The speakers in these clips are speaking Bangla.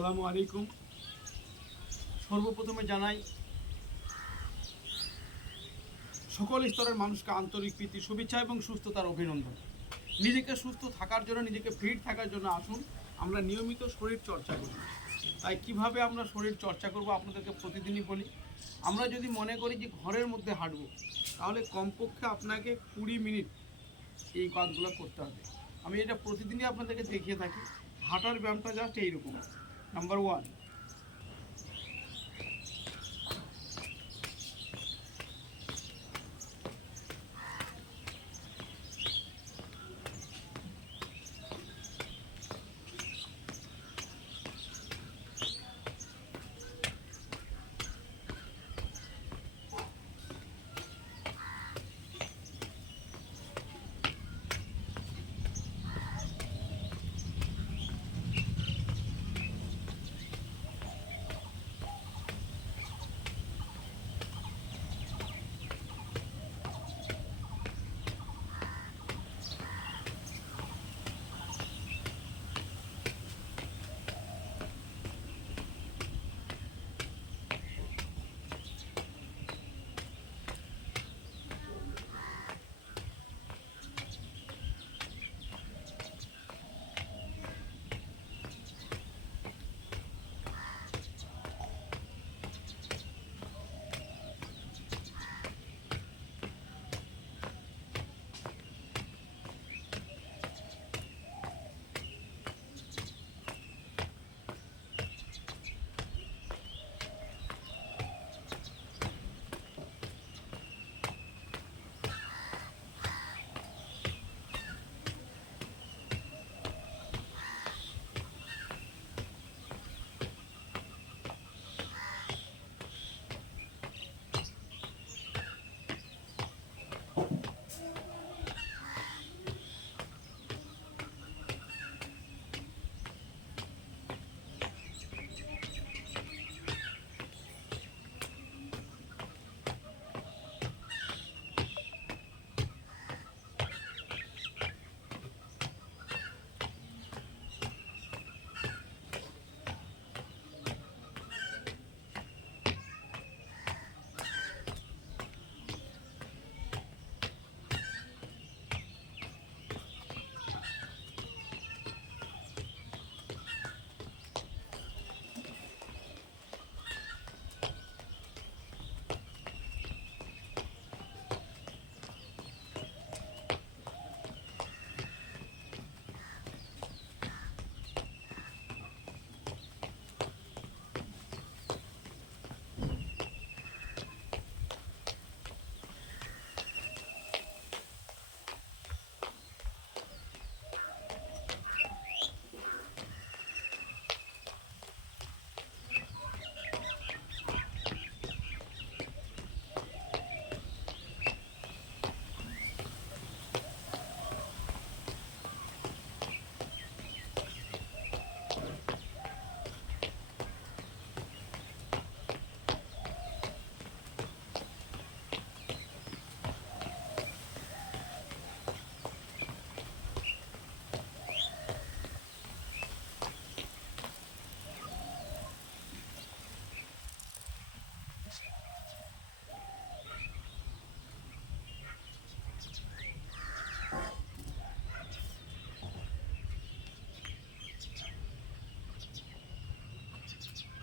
আসসালামু আলাইকুম। সর্বপ্রথমে জানাই সকল স্তরের মানুষকে আন্তরিক প্রীতি, শুভেচ্ছা এবং সুস্থতার অভিনন্দন। নিজেকে সুস্থ থাকার জন্য, নিজেকে ফিট থাকার জন্য আসুন আমরা নিয়মিত শরীর চর্চা করি। তাই কিভাবে আমরা শরীর চর্চা করব আপনাদেরকে প্রতিদিনই বলি। আমরা যদি মনে করি যে ঘরের মধ্যে হাঁটবো, তাহলে কমপক্ষে আপনাকে 20 মিনিট এই কাজগুলো করতে হবে। আমি এটা প্রতিদিনই আপনাদেরকে দেখিয়ে থাকি। হাঁটার ব্যায়ামটা জাস্ট এইরকম। Number 1,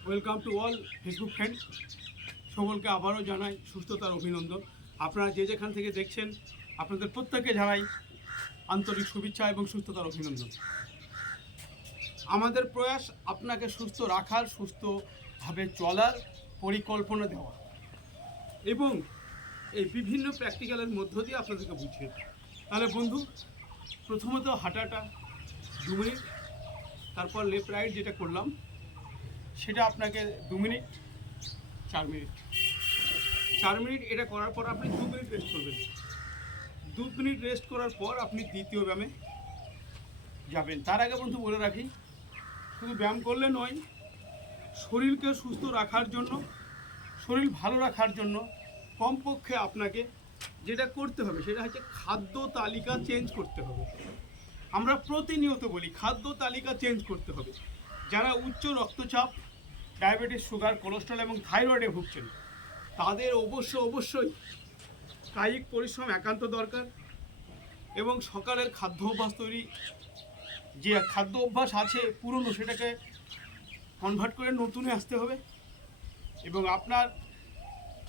welcome to all Facebook friend. সকলকে আবারও জানাই সুস্থতার অভিনন্দন। আপনারা যে যেখান থেকে দেখছেন, আপনাদের প্রত্যেককে জানাই আন্তরিক শুভেচ্ছা এবং সুস্থতার অভিনন্দন। আমাদের প্রয়াস আপনাকে সুস্থ রাখার, সুস্থভাবে চলার পরিকল্পনা দেওয়া এবং এই বিভিন্ন প্র্যাকটিক্যালের মধ্য দিয়ে আপনাদেরকে বুঝিয়ে দেওয়া। তাহলে বন্ধু, প্রথমত হাঁটাটা 2 মিনিট, তারপর লেফট রাইট যেটা করলাম সেটা আপনাকে 2 মিনিট, 4 মিনিট, 4 মিনিট এটা করার পর আপনি 2 মিনিট রেস্ট করবেন। 2 মিনিট রেস্ট করার পর আপনি দ্বিতীয় ব্যায়ামে যাবেন। তার আগে বন্ধু বলে রাখি, শুধু ব্যায়াম করলে নয়, শরীরকে সুস্থ রাখার জন্য, শরীর ভালো রাখার জন্য কমপক্ষে আপনাকে যেটা করতে হবে সেটা হচ্ছে খাদ্য তালিকা চেঞ্জ করতে হবে। আমরা প্রতিনিয়ত বলি খাদ্য তালিকা চেঞ্জ করতে হবে। যারা উচ্চ রক্তচাপ, ডায়াবেটিস, সুগার, কোলেস্ট্রল এবং থাইরয়েডে ভুগছেন তাদের অবশ্যই কায়িক পরিশ্রম একান্ত দরকার। এবং সকালের খাদ্য অভ্যাস তৈরি, যে খাদ্য অভ্যাস আছে পুরনো, সেটাকে কনভার্ট করে নতুনে আসতে হবে। এবং আপনার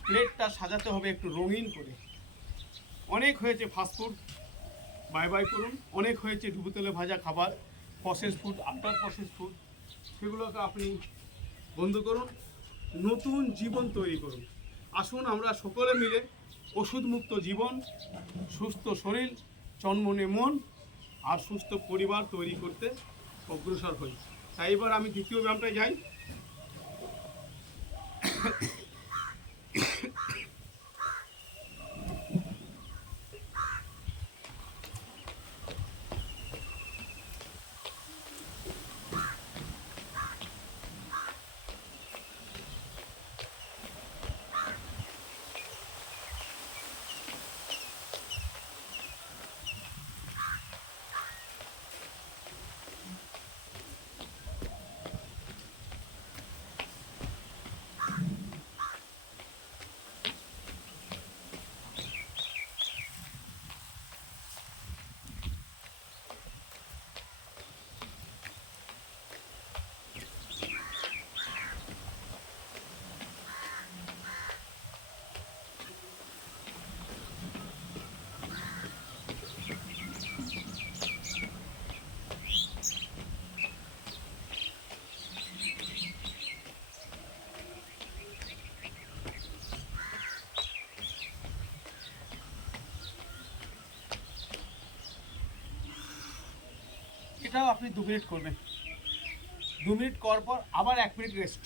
প্লেটটা সাজাতে হবে একটু রঙিন করে। অনেক হয়েছে ফাস্টফুড, বাই বাই করুন। অনেক হয়েছে ডুবো তেলে ভাজা খাবার, process food, ultra process food, সেগুলোকে আপনি বন্ধ করুন। নতুন জীবন তৈরি করুন। আসুন আমরা সকলে মিলে ওষুধমুক্ত জীবন, সুস্থ শরীর, চনমনে মন আর সুস্থ পরিবার তৈরি করতে অগ্রসর হই। তাই এবার আমি দ্বিতীয় ব্যায়ামটায় যাই। এটাও আপনি 2 মিনিট করবেন। 2 মিনিট করার পর আবার 1 মিনিট রেস্ট।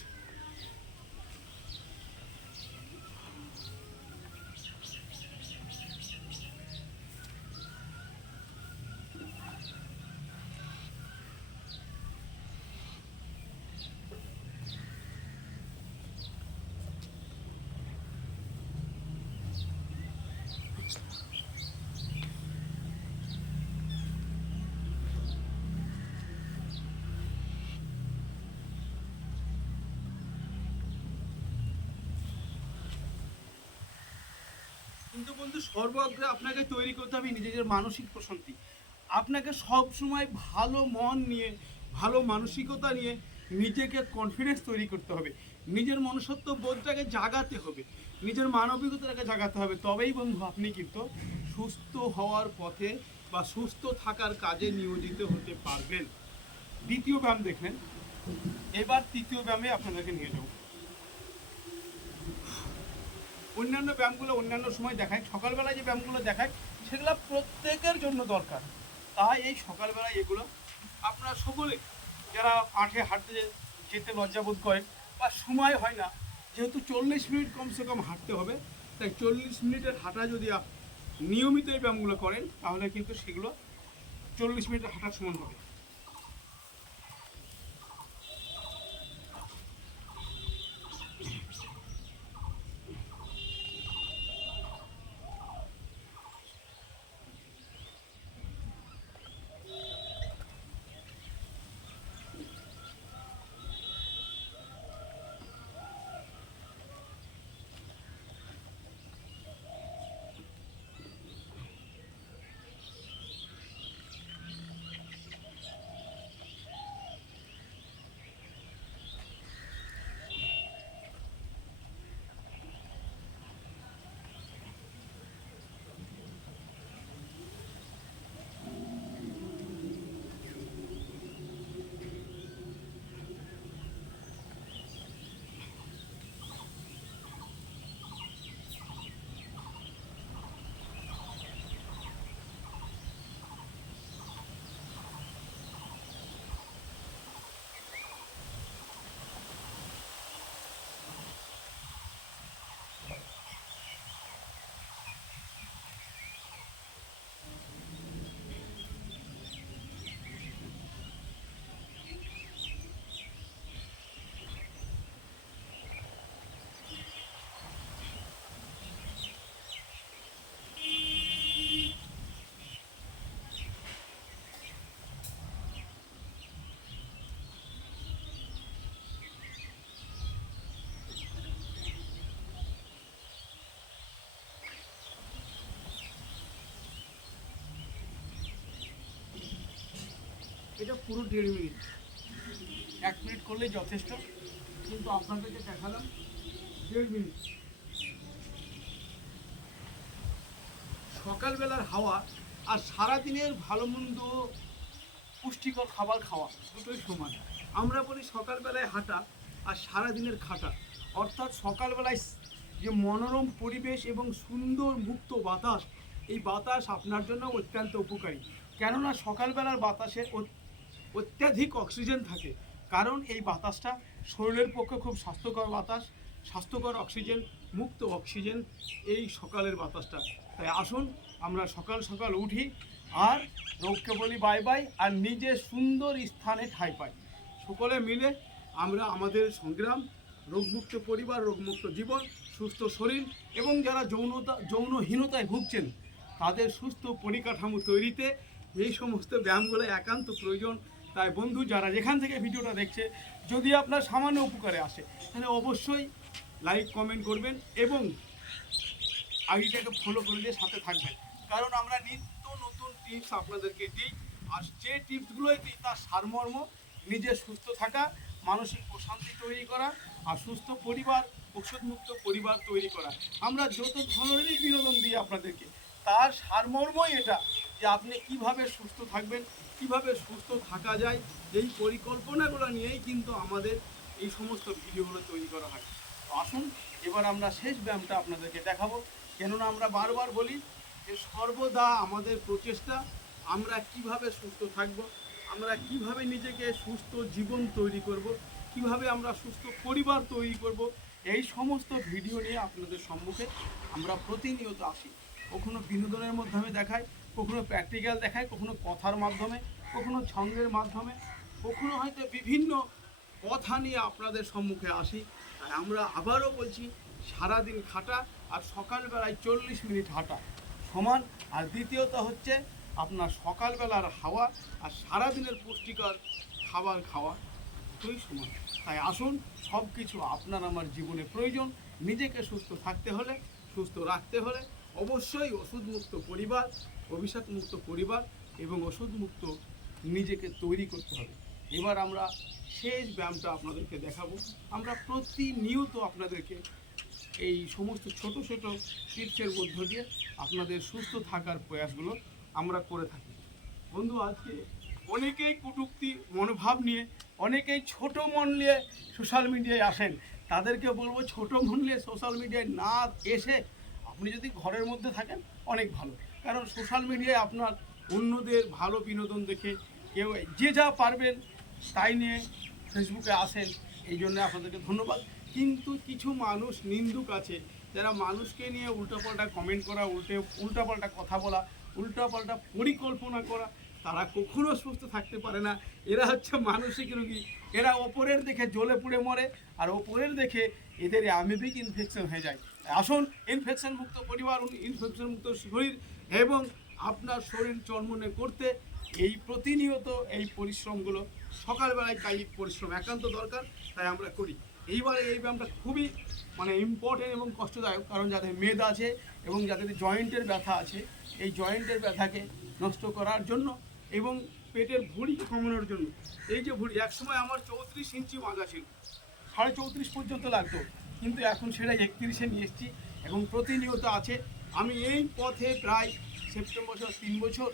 কিন্তু বন্ধু, সর্বাগ্রে আপনাকে তৈরি করতে হবে নিজেদের মানসিক প্রশান্তি। আপনাকে সব সময় ভালো মন নিয়ে, ভালো মানসিকতা নিয়ে নিজেকে কনফিডেন্স তৈরি করতে হবে। নিজের মনুষ্যত্ব বোধটাকে জাগাতে হবে, নিজের মানবিকতাটাকে জাগাতে হবে। তবেই বন্ধু আপনি কিন্তু সুস্থ হওয়ার পথে বা সুস্থ থাকার কাজে নিয়োজিত হতে পারবেন। দ্বিতীয় ব্যায়াম দেখলেন, এবার তৃতীয় ব্যায়ামে আপনাদেরকে নিয়ে যাবো। অন্যান্য ব্যায়ামগুলো অন্যান্য সময় দেখায়, সকালবেলায় যে ব্যায়ামগুলো দেখায় সেগুলো প্রত্যেকের জন্য দরকার। তাই এই সকালবেলায় এগুলো আপনারা সকলে যারা মাঠে হাঁটতে যেতে লজ্জাবোধ করেন বা সময় হয় না, যেহেতু 40 মিনিট কমসে কম হাঁটতে হবে, তাই 40 মিনিটের হাঁটা যদি নিয়মিত এই ব্যায়ামগুলো করেন তাহলে কিন্তু সেগুলো 40 মিনিটের হাঁটার সমান হবে। এটা পুরো 1.5 মিনিট, 1 মিনিট করলেই যথেষ্ট, কিন্তু আপনাদেরকে দেখালাম 1.5 মিনিট। সকালবেলার হাওয়া আর সারাদিনের ভালো মন্দ পুষ্টিকর খাবার খাওয়া দুটোই সমান। আমরা বলি সকালবেলায় হাঁটা আর সারাদিনের খাটা, অর্থাৎ সকালবেলায় যে মনোরম পরিবেশ এবং সুন্দর মুক্ত বাতাস, এই বাতাস আপনার জন্য অত্যন্ত উপকারী। কেননা সকালবেলার বাতাসে অত্যাধিক অক্সিজেন থাকে, কারণ এই বাতাসটা শরীরের পক্ষে খুব স্বাস্থ্যকর বাতাস, স্বাস্থ্যকর অক্সিজেন, মুক্ত অক্সিজেন এই সকালের বাতাসটা। তাই আসুন আমরা সকাল সকাল উঠি আর রোগকে বলি বাই বাই, আর নিজে সুন্দর স্থানে ঠাঁই পাই। সকলে মিলে আমরা আমাদের সংগ্রাম, রোগমুক্ত পরিবার, রোগমুক্ত জীবন, সুস্থ শরীর এবং যারা যৌনহীনতায় ভুগছেন তাদের সুস্থ পরিকাঠামো তৈরিতে এই সমস্ত ব্যায়ামগুলো একান্ত প্রয়োজন। তাই বন্ধু, যারা যেখান থেকে ভিডিওটা দেখছে, যদি আপনার সামান্য উপকারে আসে তাহলে অবশ্যই লাইক কমেন্ট করবেন এবং আইডিটাকে ফলো করে দিয়ে সাথে থাকবেন, কারণ আমরা নিত্য নতুন টিপস আপনাদেরকে দিই। আর যে টিপসগুলোই দিই তার সারমর্ম নিজে সুস্থ থাকা, মানসিক প্রশান্তি তৈরি করা আর সুস্থ পরিবার, ওষুধমুক্ত পরিবার তৈরি করা। আমরা যত ধরনেরই বিনোদন দিই আপনাদেরকে, তার সারমর্মই এটা যে আপনি কিভাবে সুস্থ থাকবেন, কিভাবে সুস্থ থাকা যায়, এই পরিকল্পনাগুলো নিয়েই কিন্তু আমাদের এই সমস্ত ভিডিওগুলো তৈরি করা হয়। তো আসুন এবার আমরা শেষ ব্যায়ামটা আপনাদেরকে দেখাবো, কেননা আমরা বারবার বলি যে সর্বদা আমাদের প্রচেষ্টা আমরা কিভাবে সুস্থ থাকব, আমরা কিভাবে নিজেকে সুস্থ জীবন তৈরি করব, কিভাবে আমরা সুস্থ পরিবার তৈরি করব, এই সমস্ত ভিডিও নিয়ে আপনাদের সম্মুখে আমরা প্রতিনিয়ত আসি। কখনো বিনোদনের মাধ্যমে দেখাই, কখনো প্র্যাকটিক্যাল দেখাই, কখনো কথার মাধ্যমে, কখনো ছন্দের মাধ্যমে, কখনো হয়তো বিভিন্ন কথা নিয়ে আপনাদের সম্মুখে আসি। তাই আমরা আবারও বলছি, সারাদিন খাটা আর সকালবেলায় 40 মিনিট হাঁটা সমান। আর দ্বিতীয়ত হচ্ছে আপনার সকালবেলার হাওয়া আর সারাদিনের পুষ্টিকর খাবার খাওয়া দুটোই সমান। তাই আসুন, সব কিছু আপনার আমার জীবনে প্রয়োজন। নিজেকে সুস্থ থাকতে হলে, সুস্থ রাখতে হলে অবশ্যই ওষুধমুক্ত পরিবার, অভিশাপমুক্ত পরিবার এবং ওষুধমুক্ত নিজেকে তৈরি করতে হবে। এবার আমরা শেষ ব্যায়ামটা আপনাদেরকে দেখাবো। আমরা প্রতিনিয়ত আপনাদেরকে এই সমস্ত ছোট ছোট টিপসের মধ্য দিয়ে আপনাদের সুস্থ থাকার প্রয়াসগুলো আমরা করে থাকি। বন্ধু, আজকে অনেকেই কটূক্তি মনোভাব নিয়ে, অনেকেই ছোট মন নিয়ে সোশ্যাল মিডিয়ায় আসেন। তাদেরকে বলবো, ছোট মন নিয়ে সোশ্যাল মিডিয়ায় না এসে আপনি যদি ঘরের মধ্যে থাকেন অনেক ভালো, কারণ সোশ্যাল মিডিয়ায় আপনার অন্যদের ভালো বিনোদন দেখে কেউ যে যা পারবেন তাই নিয়ে ফেসবুকে আসেন, এই জন্য আপনাদেরকে ধন্যবাদ। কিন্তু কিছু মানুষ নিন্দুক আছে, যারা মানুষকে নিয়ে উল্টোপাল্টা কমেন্ট করা, উল্টাপাল্টা কথা বলা, উল্টাপাল্টা পরিকল্পনা করা, তারা কখনো সুস্থ থাকতে পারে না। এরা হচ্ছে মানসিক রোগী। এরা ওপরের দেখে জ্বলে পুড়ে মরে, আর ওপরের দেখে এদের অ্যামিবিক ইনফেকশন হয়ে যায়। আসুন, ইনফেকশন মুক্ত পরিবার, ইনফেকশন মুক্ত শরীর এবং আপনার শরীর চর্মনে করতে এই প্রতিনিয়ত এই পরিশ্রমগুলো, সকালবেলায় কায়িক পরিশ্রম একান্ত দরকার, তাই আমরা করি। এইবারে এই ব্যায়ামটা খুবই ইম্পর্টেন্ট এবং কষ্টদায়ক, কারণ যাদের মেদ আছে এবং যাদের জয়েন্টের ব্যথা আছে, এই জয়েন্টের ব্যথাকে নষ্ট করার জন্য এবং পেটের ভুঁড়িকে কমানোর জন্য। এই যে ভুঁড়ি, একসময় আমার 34 ইঞ্চি মাজা ছিল, 34.5 পর্যন্ত লাগতো, কিন্তু এখন সেটা 31-এ নিয়ে এসেছি এবং প্রতিনিয়ত আছে। আমি এই পথে প্রায় সেপ্টেম্বর 3 বছর,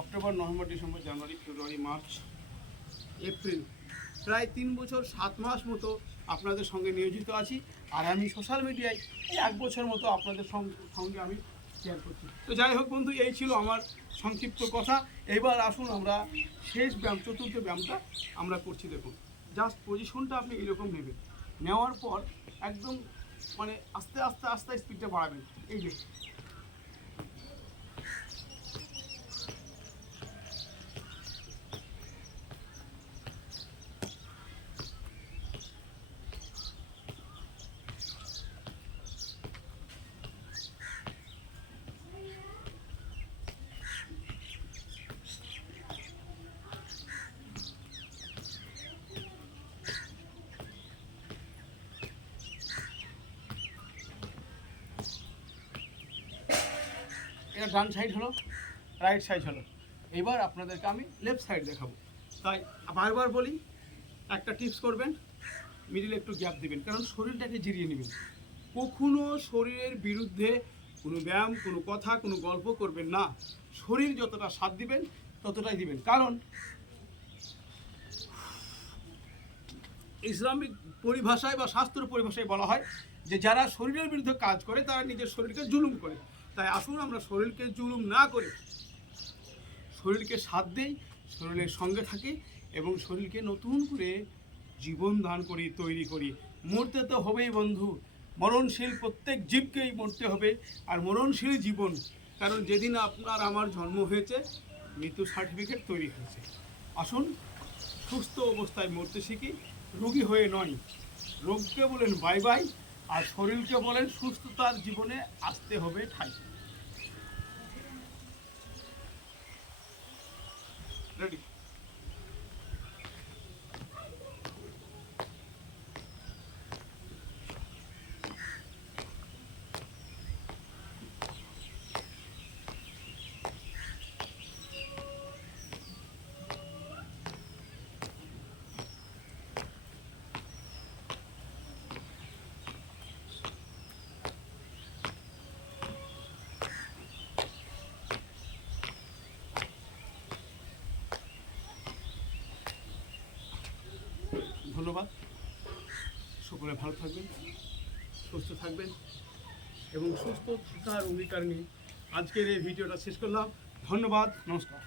অক্টোবর, নভেম্বর, ডিসেম্বর, জানুয়ারি, ফেব্রুয়ারি, মার্চ, এপ্রিল, প্রায় 3 বছর 7 মাস মতো আপনাদের সঙ্গে নিয়োজিত আছি। আর আমি সোশ্যাল মিডিয়ায় 1 বছর মতো আপনাদের সঙ্গে আমি শেয়ার করছি। তো যাই হোক বন্ধু, এই ছিল আমার সংক্ষিপ্ত কথা। এবার আসুন আমরা শেষ ব্যায়াম, চতুর্থ ব্যায়ামটা আমরা করছি। দেখুন, জাস্ট পজিশনটা আপনি এরকম নেবেন, নেওয়ার পর একদম আস্তে আস্তে আস্তে স্পিডটা বাড়াবেন। এই যে এটা ডান সাইড হলো, রাইট সাইড হলো। এবার আপনাদেরকে আমি লেফট সাইড দেখাবো। তাই বারবার বলি, একটা টিপস করবেন, মিডিলে একটু গ্যাপ দিবেন, কারণ শরীরটাকে জিরিয়ে নেবেন। কখনো শরীরের বিরুদ্ধে কোনো ব্যায়াম, কোনো কথা, কোনো গল্প করবেন না। শরীর যতটা সাথ দিবেন ততটাই দিবেন। কারণ ইসলামিক পরিভাষায় বা শাস্ত্র পরিভাষায় বলা হয় যে যারা শরীরের বিরুদ্ধে কাজ করে তারা নিজের শরীরকে জুলুম করে। তাই আসুন আমরা শরীরকে জুলুম না করে শরীরকে সাথ দেই, শরীরের সঙ্গে থাকি এবং শরীরকে নতুন করে জীবন দান করি, তৈরি করি। মরতে তো হবেই বন্ধু, মরণশীল প্রত্যেক জীবকেই মরতে হবে। আর মরণশীল জীবন, কারণ যেদিন আপনার আমার জন্ম হয়েছে মৃত্যু সার্টিফিকেট তৈরি হয়েছে। আসুন সুস্থ অবস্থায় মরতে শিখি, রোগী হয়ে নয়। রোগকে বলেন বাই বাই, আর শরীরকে বলেন সুস্থতার জীবনে আসতে হবে ঠাই। রেডি? ধন্যবাদ। সকলে ভালো থাকবেন, সুস্থ থাকবেন এবং সুস্থ থাকার অঙ্গীকার নিয়ে আজকের এই ভিডিওটা শেষ করলাম। ধন্যবাদ, নমস্কার।